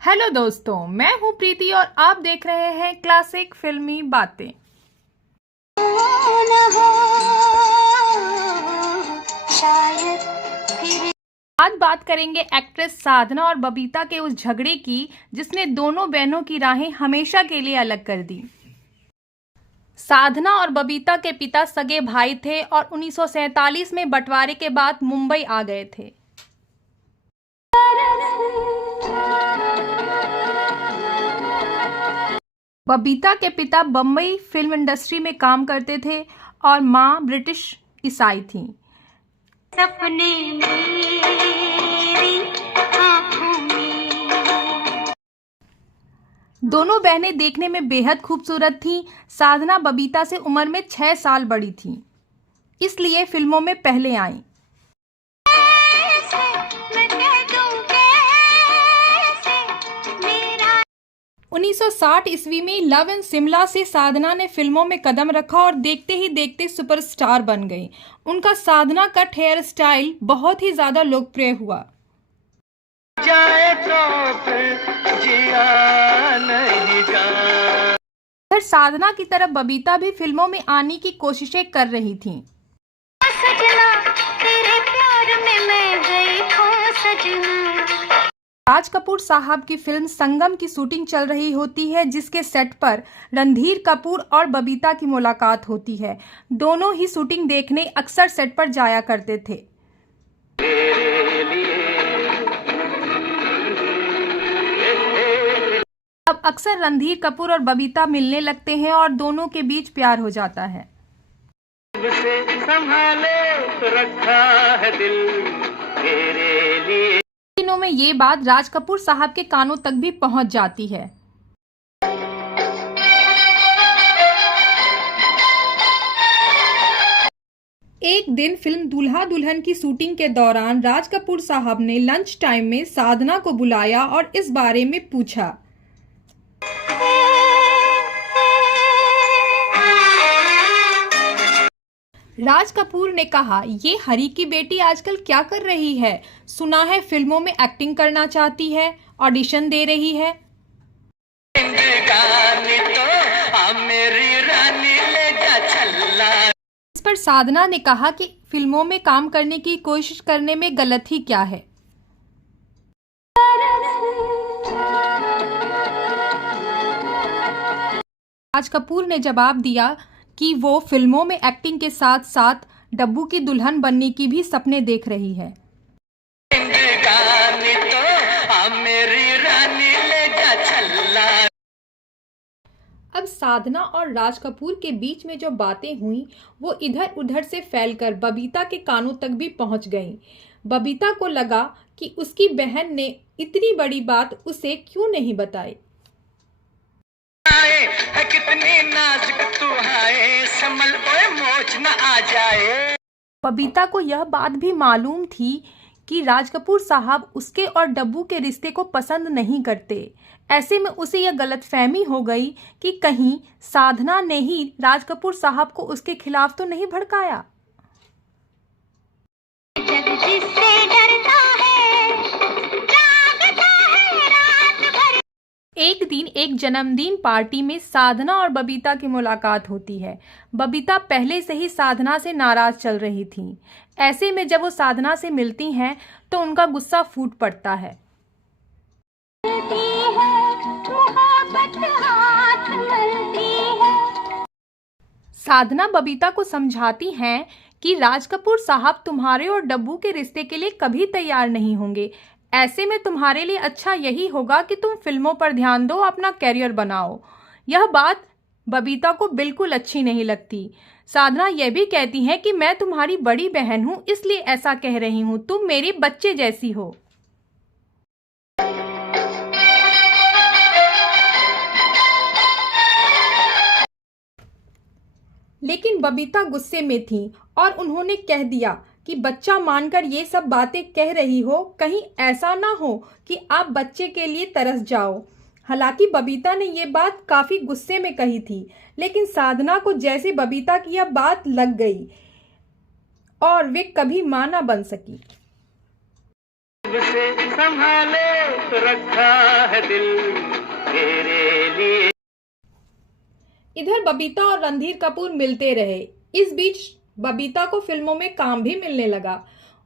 Hello दोस्तों, मैं हूं प्रीति और आप देख रहे हैं क्लासिक फिल्मी बातें। आज बात करेंगे एक्ट्रेस साधना और बबीता के उस झगड़े की जिसने दोनों बहनों की राहें हमेशा के लिए अलग कर दी। साधना और बबीता के पिता सगे भाई थे और 1947 में बंटवारे के बाद मुंबई आ गए थे। बबीता के पिता बम्बई फिल्म इंडस्ट्री में काम करते थे और मां ब्रिटिश ईसाई थीं। सपने मेरी आँखों में। दोनों बहनें देखने में बेहद खूबसूरत थीं। साधना बबीता से उम्र में 6 साल बड़ी थी, इसलिए फिल्मों में पहले आईं। 1960 ईस्वी में लव इन शिमला से साधना ने फिल्मों में कदम रखा और देखते ही देखते सुपरस्टार बन गई। उनका साधना कट हेयर स्टाइल बहुत ही ज्यादा लोकप्रिय हुआ। जाए तो फिर जिया नहीं जाए। इधर साधना की तरफ बबीता भी फिल्मों में आने की कोशिशें कर रही थीं। सजना तेरे प्यार में मैं गई खो सजना। राज कपूर साहब की फिल्म संगम की शूटिंग चल रही होती है, जिसके सेट पर रणधीर कपूर और बबीता की मुलाकात होती है। दोनों ही शूटिंग देखने अक्सर सेट पर जाया करते थे। अब अक्सर रणधीर कपूर और बबीता मिलने लगते हैं और दोनों के बीच प्यार हो जाता है। से संभाले तो रखा है दिल तेरे लिए। दिनों में ये बात राज कपूर साहब के कानों तक भी पहुंच जाती है। एक दिन फिल्म दूल्हा दुल्हन की शूटिंग के दौरान राज कपूर साहब ने लंच टाइम में साधना को बुलाया और इस बारे में पूछा। राज कपूर ने कहा, ये हरी की बेटी आजकल क्या कर रही है? सुना है फिल्मों में एक्टिंग करना चाहती है, ऑडिशन दे रही है। इस पर साधना ने कहा कि फिल्मों में काम करने की कोशिश करने में गलत ही क्या है। राज कपूर ने जवाब दिया कि वो फिल्मों में एक्टिंग के साथ साथ डब्बू की दुल्हन बनने की भी सपने देख रही है। अब साधना और राज कपूर के बीच में जो बातें हुई वो इधर उधर से फैलकर बबीता के कानों तक भी पहुंच गईं। बबीता को लगा कि उसकी बहन ने इतनी बड़ी बात उसे क्यों नहीं बताई। है कितनी नाजुक तू है, संभल ओए मोच न आ जाए। बबीता को यह बात भी मालूम थी कि राज कपूर साहब उसके और डब्बू के रिश्ते को पसंद नहीं करते। ऐसे में उसे यह गलतफहमी हो गई कि कहीं साधना ने ही राज कपूर साहब को उसके खिलाफ तो नहीं भड़काया। एक दिन एक जन्मदिन पार्टी में साधना और बबीता की मुलाकात होती है। बबीता पहले से ही साधना से नाराज चल रही थी। ऐसे में जब वो साधना से मिलती हैं तो उनका गुस्सा फूट पड़ता है। साधना बबीता को समझाती हैं कि राज कपूर साहब तुम्हारे और डब्बू के रिश्ते के लिए कभी तैयार नहीं होंगे। ऐसे में तुम्हारे लिए अच्छा यही होगा कि तुम फिल्मों पर ध्यान दो, अपना कैरियर बनाओ। यह बात बबीता को बिल्कुल अच्छी नहीं लगती। साधना यह भी कहती है कि मैं तुम्हारी बड़ी बहन हूं, इसलिए ऐसा कह रही हूं, तुम मेरे बच्चे जैसी हो। लेकिन बबीता गुस्से में थी और उन्होंने कह दिया कि बच्चा मानकर ये सब बातें कह रही हो, कहीं ऐसा ना हो कि आप बच्चे के लिए तरस जाओ। हालांकि बबीता ने ये बात काफी गुस्से में कही थी, लेकिन साधना को जैसे बबीता की यह बात लग गई और वे कभी मां ना बन सकी। से संभाले तो रखा है दिल तेरे लिए। इधर बबीता और रणधीर कपूर मिलते रहे। इस बीच बबीता को फिल्मों में काम भी मिलने लगा।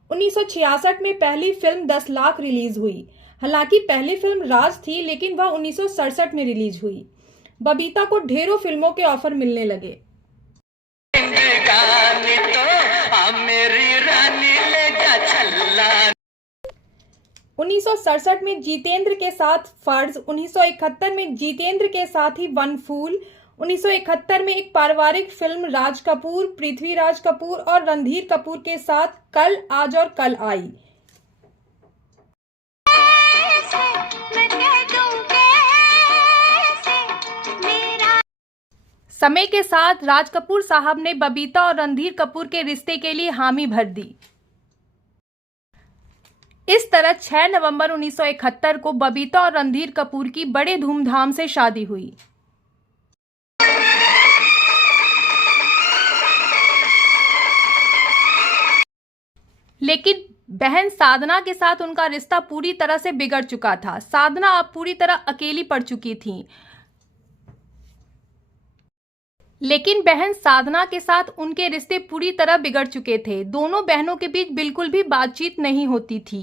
1966 में पहली फिल्म 10 लाख रिलीज हुई। हालांकि पहली फिल्म राज थी, लेकिन वह 1967 में रिलीज हुई। बबीता को ढेरों फिल्मों के ऑफर मिलने लगे। जिंदगानी तो मेरी रानी ले जा छल्ला। 1967 में जितेंद्र के साथ फर्ज, 1971 में जितेंद्र के साथ ही वन फूल, 1971 में एक पारिवारिक फिल्म राज कपूर, पृथ्वीराज कपूर और रणधीर कपूर के साथ कल, आज और कल आई। समय के साथ राज कपूर साहब ने बबीता और रणधीर कपूर के रिश्ते के लिए हामी भर दी। इस तरह 6 नवंबर 1971 को बबीता और रणधीर कपूर की बड़े धूमधाम से शादी हुई। लेकिन बहन साधना के साथ उनका रिश्ता पूरी तरह से बिगड़ चुका था। साधना अब पूरी तरह अकेली पड़ चुकी थी। लेकिन बहन साधना के साथ उनके रिश्ते पूरी तरह बिगड़ चुके थे। दोनों बहनों के बीच बिल्कुल भी बातचीत नहीं होती थी।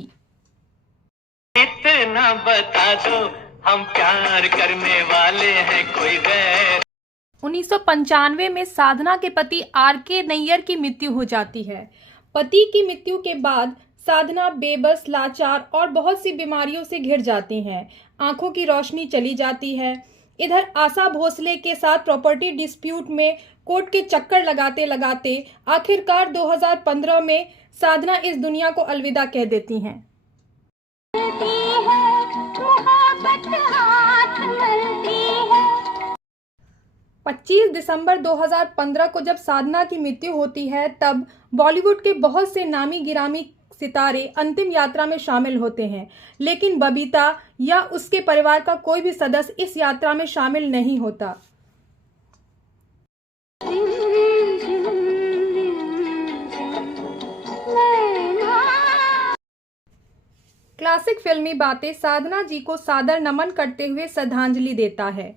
इतना बता दो हम प्यार करने वाले हैं कोई गैर। 1995 में साधना के पति आर.के. नैयर की मृत्यु हो जाती है। पति की मृत्यु के बाद साधना बेबस, लाचार और बहुत सी बीमारियों से घिर जाती हैं। आंखों की रोशनी चली जाती है। इधर आशा भोसले के साथ प्रॉपर्टी डिस्प्यूट में कोर्ट के चक्कर लगाते लगाते आखिरकार 2015 में साधना इस दुनिया को अलविदा कह देती हैं। 25 दिसंबर 2015 को जब साधना की मृत्यु होती है, तब बॉलीवुड के बहुत से नामी गिरामी सितारे अंतिम यात्रा में शामिल होते हैं। लेकिन बबीता या उसके परिवार का कोई भी सदस्य इस यात्रा में शामिल नहीं होता। क्लासिक फिल्मी बातें साधना जी को सादर नमन करते हुए श्रद्धांजलि देता है।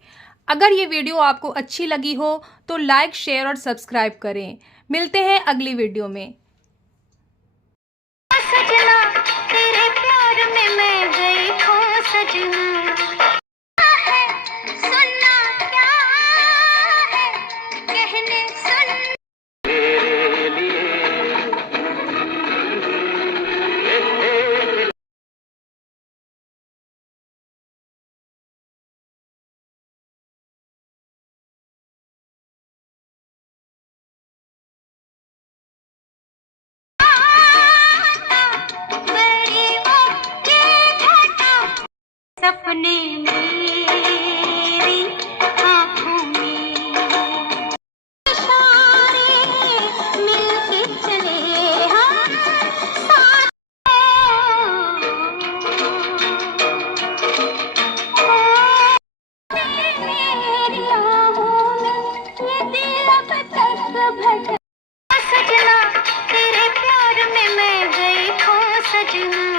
अगर ये वीडियो आपको अच्छी लगी हो तो लाइक, शेयर और सब्सक्राइब करें। मिलते हैं अगली वीडियो में। सजना तेरे प्यार में मैं गई खो सजना। सुनना क्या है कहने सुन। तेरे लिए सपने मेरी आँखों में इशारे मिलके चले हम साथ। मेरी आँखों में ये दिल अब तक भटका। सजना तेरे प्यार में मैं गई खो सजना।